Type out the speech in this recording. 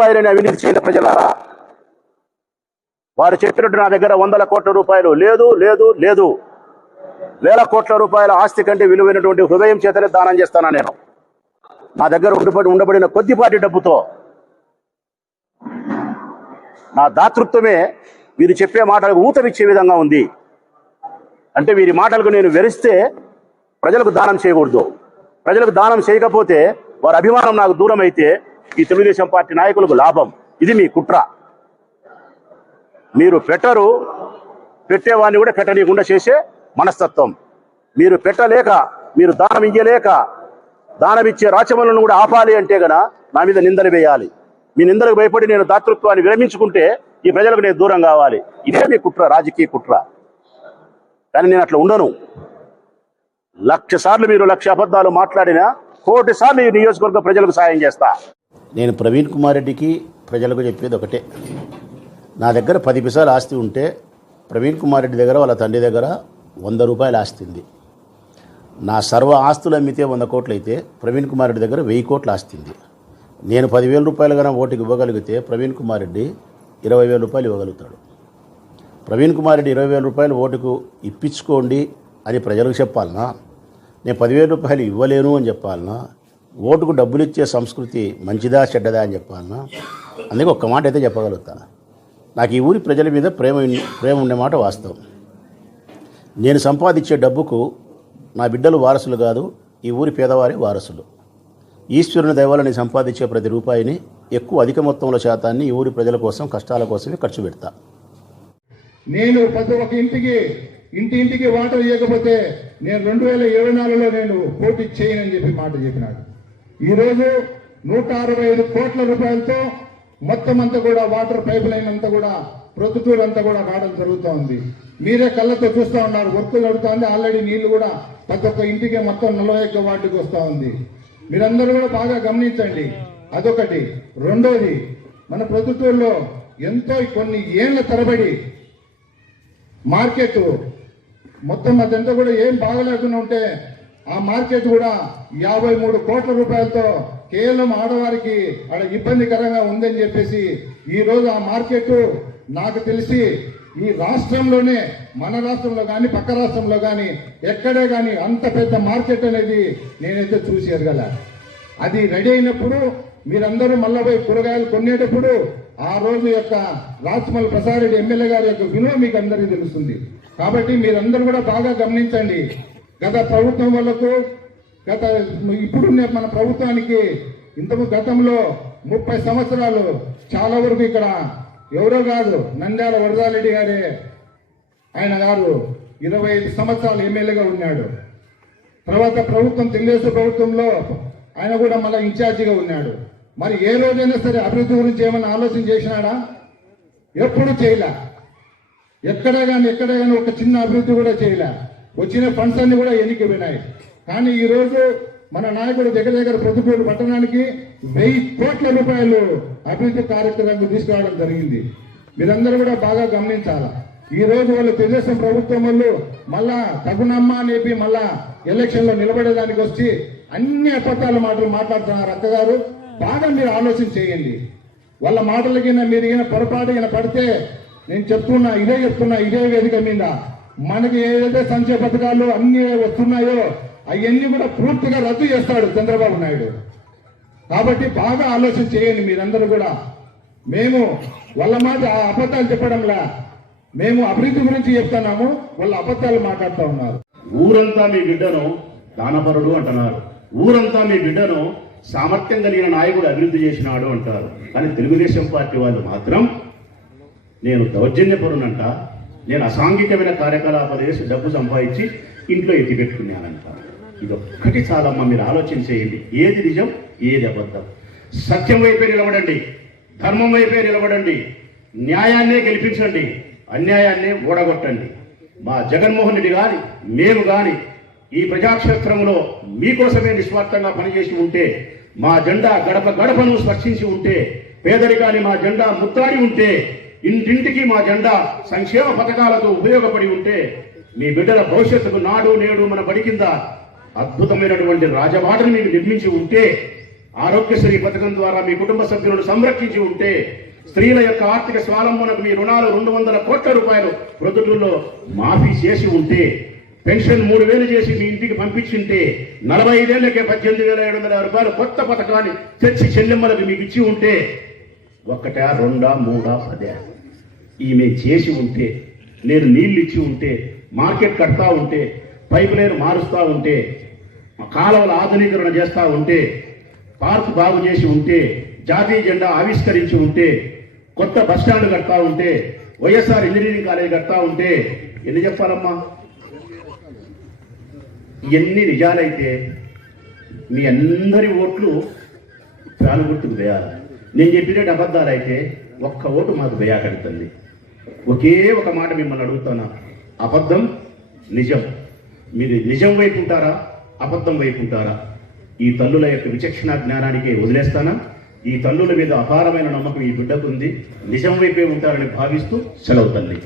రూపాయలని అవినీతి చేయని ప్రజలారా. వారు చెప్పినట్టు నా దగ్గర వందల కోట్ల రూపాయలు లేదు లేదు లేదు. వేల కోట్ల రూపాయల ఆస్తి కంటే విలువైనటువంటి హృదయం చేతనే దానం చేస్తానా నేను? నా దగ్గర ఉండిపడి ఉండబడిన కొద్దిపాటి డబ్బుతో నా దాతృత్వమే వీరు చెప్పే మాటలకు ఊతమిచ్చే విధంగా ఉంది. అంటే వీరి మాటలకు నేను వెరిస్తే ప్రజలకు దానం చేయకూడదు. ప్రజలకు దానం చేయకపోతే వారి అభిమానం నాకు దూరం అయితే ఈ తెలుగుదేశం పార్టీ నాయకులకు లాభం. ఇది మీ కుట్ర. మీరు పెట్టరు పెట్టేవాడిని కూడా పెట్టనీయకుండా చేసే మనస్తత్వం. మీరు పెట్టలేక మీరు దానం ఇయ్యలేక దానం ఇచ్చే రాచమలను కూడా ఆపాలి అంటే గన నా మీద నిందలు వేయాలి. మీ నిందలకు భయపడి నేను దాతృత్వాన్ని విరమించుకుంటే ఈ ప్రజలకు నేను దూరం కావాలి. ఇదే మీ కుట్ర రాజకీయ కుట్ర. కానీ నేను అట్లా ఉండను. లక్ష సార్లు మీరు లక్ష అబద్ధాలు మాట్లాడినా కోటి సార్లు ఈ నియోజకవర్గ ప్రజలకు సాయం చేస్తా. నేను ప్రవీణ్ కుమార్ రెడ్డికి ప్రజలకు చెప్పేది ఒకటే. నా దగ్గర పది పిసాలు ఆస్తి ఉంటే ప్రవీణ్ కుమార్ రెడ్డి దగ్గర వాళ్ళ తండ్రి దగ్గర వంద రూపాయలు ఆస్తి ఉంది. నా సర్వ ఆస్తులు అమ్మితే వంద కోట్లు అయితే ప్రవీణ్ కుమార్ రెడ్డి దగ్గర వెయ్యి కోట్లు ఆస్తి ఉంది. నేను పదివేల రూపాయలు కన్నా ఓటుకి ఇవ్వగలిగితే ప్రవీణ్ కుమార్ రెడ్డి ఇరవై వేల రూపాయలు ఇవ్వగలుగుతాడు. ప్రవీణ్ కుమార్ రెడ్డి ఇరవై వేల రూపాయలు ఓటుకు ఇప్పించుకోండి అని ప్రజలకు చెప్పాలనా? నేను పదివేల రూపాయలు ఇవ్వలేను అని చెప్పాలనా? ఓటుకు డబ్బులు ఇచ్చే సంస్కృతి మంచిదా చెడ్డదా అని చెప్పాలన్నా అందుకే ఒక్క మాట అయితే చెప్పగలుగుతాను. నాకు ఈ ఊరి ప్రజల మీద ప్రేమ ప్రేమ ఉండే మాట వాస్తవం. నేను సంపాదించే డబ్బుకు నా బిడ్డలు వారసులు కాదు ఈ ఊరి పేదవారి వారసులు. ఈశ్వరుని దైవాలని సంపాదించే ప్రతి రూపాయిని ఎక్కువ అధిక మొత్తంలో శాతాన్ని ఈ ఊరి ప్రజల కోసం కష్టాల కోసమే ఖర్చు పెడతా. నేను ప్రతి ఒక్క ఇంటికి ఇంటి ఇంటికి వాటర్ ఇవ్వకపోతే నేను రెండు వేల ఇరవై నాలుగులో నేను పోటీ చేయనని చెప్పి మాట చెప్పినాడు. ఈరోజు నూట అరవై ఐదు కోట్ల రూపాయలతో మొత్తం అంతా కూడా వాటర్ పైప్ లైన్ అంతా కూడా ప్రొద్దుటూరు అంతా కూడా వాడడం జరుగుతూ ఉంది మీరే కళ్ళతో చూస్తూ ఉన్నారు వర్క్ ఉంది ఆల్రెడీ నీళ్ళు కూడా ప్రతి ఒక్క ఇంటికి మొత్తం నలభై ఒక్క వాటికి వస్తూ ఉంది. మీరందరూ కూడా బాగా గమనించండి. అదొకటి. రెండోది మన ప్రొద్దుటూరులో ఎంతో కొన్ని ఏళ్ళ తరబడి మార్కెట్ మొత్తం అదంతా కూడా ఏం బాగలేకుండా ఉంటే ఆ మార్కెట్ కూడా యాభై మూడు కోట్ల రూపాయలతో కేవలం ఆడవారికి అక్కడ ఇబ్బందికరంగా ఉందని చెప్పేసి ఈ రోజు ఆ మార్కెట్ నాకు తెలిసి ఈ రాష్ట్రంలోనే మన రాష్ట్రంలో కానీ పక్క రాష్ట్రంలో కానీ ఎక్కడే కానీ అంత పెద్ద మార్కెట్ అనేది నేనైతే చూసి ఎరగల. అది రెడీ అయినప్పుడు మీరందరూ మళ్ళా పోయి కూరగాయలు కొనేటప్పుడు ఆ రోజు యొక్క రాజమల్ ప్రసాద్ రెడ్డి ఎమ్మెల్యే గారి యొక్క విలువ మీకు అందరికీ తెలుస్తుంది. కాబట్టి మీరందరూ కూడా బాగా గమనించండి. గత ప్రభుత్వం వాళ్ళకు గత ఇప్పుడున్న మన ప్రభుత్వానికి ఇంతకు గతంలో ముప్పై సంవత్సరాలు చాలా వరకు ఇక్కడ ఎవరో కాదు నంద్యాల వరదారెడ్డి గారే. ఆయన గారు ఇరవై ఐదు సంవత్సరాలు ఎమ్మెల్యేగా ఉన్నాడు. తర్వాత ప్రభుత్వం తెలుగుదేశం ప్రభుత్వంలో ఆయన కూడా మళ్ళీ ఇన్ఛార్జిగా ఉన్నాడు. మరి ఏ రోజైనా సరే అభివృద్ధి గురించి ఏమైనా ఆలోచన చేసినాడా? ఎప్పుడు చేయలే. ఎక్కడ కానీ ఎక్కడ కానీ ఒక చిన్న అభివృద్ధి కూడా చేయలే. వచ్చిన ఫండ్స్ అన్ని కూడా ఎన్నిక పోయినాయి కానీ ఈ రోజు మన నాయకుడు దగ్గర దగ్గర ప్రతిపూరు పట్టణానికి వెయ్యి కోట్ల రూపాయలు అభివృద్ధి కార్యక్రమాలు తీసుకురావడం జరిగింది. మీరందరూ కూడా బాగా గమనించాలా? ఈ రోజు వాళ్ళు తెలుగుదేశం ప్రభుత్వం వాళ్ళు మళ్ళా తగునమ్మ అని చెప్పి మళ్ళా ఎలక్షన్లో నిలబడేదానికి వచ్చి అన్ని అబద్ధాల మాటలు మాట్లాడుతున్నారు అక్కగారు. బాగా మీరు ఆలోచన చేయండి. వాళ్ళ మాటలకి మీరు ఈయన పొరపాటు ఈయన పడితే నేను చెప్తున్నా ఇదే చెప్తున్నా ఇదే వేదిక మీద. మనకి ఏదైతే సంక్షేమ పథకాలు అన్ని వస్తున్నాయో అవన్నీ కూడా పూర్తిగా రద్దు చేస్తాడు చంద్రబాబు నాయుడు. కాబట్టి బాగా ఆలోచన చేయండి మీరందరూ కూడా. మేము వాళ్ళ మాట ఆ అబద్ధాలు చెప్పడంలా మేము అభివృద్ధి గురించి చెప్తున్నాము వాళ్ళ అబద్ధాలు మాట్లాడుతూ ఉన్నారు. ఊరంతా మీ బిడ్డను దానపరుడు అంటున్నారు. ఊరంతా మీ బిడ్డను సామర్థ్యం కలిగిన నాయకుడు అభివృద్ధి చేసినాడు అంటారు. కానీ తెలుగుదేశం పార్టీ వాళ్ళు మాత్రం నేను దౌర్జన్యపరునంట నేను అసాంఘికమైన కార్యకలాపాలు చేసి డబ్బు సంపాదించి ఇంట్లో ఎత్తిపెట్టుకున్నానంట ఇదొక్కటి ఇది చాలమ్మా మీరు ఆలోచన చేయండి ఏది నిజం ఏది అబద్ధం. సత్యం వైపే నిలబడండి. ధర్మం వైపే నిలబడండి. న్యాయాన్నే గెలిపించండి. అన్యాయాన్నే ఓడగొట్టండి. మా జగన్మోహన్ రెడ్డి గాని మేము గాని ఈ ప్రజాక్షేత్రంలో మీకోసమే నిస్వార్థంగా పనిచేసి ఉంటే మా జెండా గడప గడపను స్పర్శించి ఉంటే పేదరికాన్ని మా జెండా ముత్తాడి ఉంటే ఇంటింటికి మా జెండా సంక్షేమ పథకాలతో ఉపయోగపడి ఉంటే మీ బిడ్డల భవిష్యత్తుకు నాడు నేడు మన బడి కింద అద్భుతమైనటువంటి రాజబాటను మీకు నిర్మించి ఉంటే ఆరోగ్యశ్రీ పథకం ద్వారా మీ కుటుంబ సభ్యులను సంరక్షించి ఉంటే స్త్రీల యొక్క ఆర్థిక స్వాలంబనకు మీ రుణాలు రెండు వందల కోట్ల రూపాయలు ప్రొద్దుటూరులో మాఫీ చేసి ఉంటే పెన్షన్ మూడు వేలు చేసి మీ ఇంటికి పంపించుంటే నలభై ఐదేళ్ళకే పద్దెనిమిది వేల ఏడు వందల రూపాయలు కొత్త పథకాన్ని తెచ్చి చెల్లెమ్మలకు మీకు ఇచ్చి ఉంటే ఒకటా రెండా మూడా పదే. ఈమె చేసి ఉంటే నేను నీళ్ళు ఇచ్చి ఉంటే మార్కెట్ కడతా ఉంటే పైపు లైన్ మారుస్తూ ఉంటే కాలువల ఆధునీకరణ చేస్తూ ఉంటే పార్క్ బాగు చేసి ఉంటే జాతీయ జెండా ఆవిష్కరించి ఉంటే కొత్త బస్ స్టాండ్ కడతా ఉంటే వైఎస్ఆర్ ఇంజనీరింగ్ కాలేజ్ కడతా ఉంటే ఎన్ని చెప్పాలమ్మా? ఇవన్నీ నిజాలైతే మీ అందరి ఓట్లు ప్రాణగుర్తుకు వేయాలి నేను చెప్పినట్టు అబద్ధాలైతే ఒక్క ఓటు మాకు వేయాకడుతుంది ఒకే ఒక మాట మిమ్మల్ని అడుగుతానా అబద్ధం నిజం. మీరు నిజం వైపు ఉంటారా? అబద్ధం వైపు ఉంటారా? ఈ తల్లుల యొక్క విచక్షణ జ్ఞానానికి వదిలేస్తానా? ఈ తల్లుల మీద అపారమైన నమ్మకం ఈ బిడ్డకు ఉంది. నిజం వైపే ఉంటారని భావిస్తూ సెలవు తల్లి.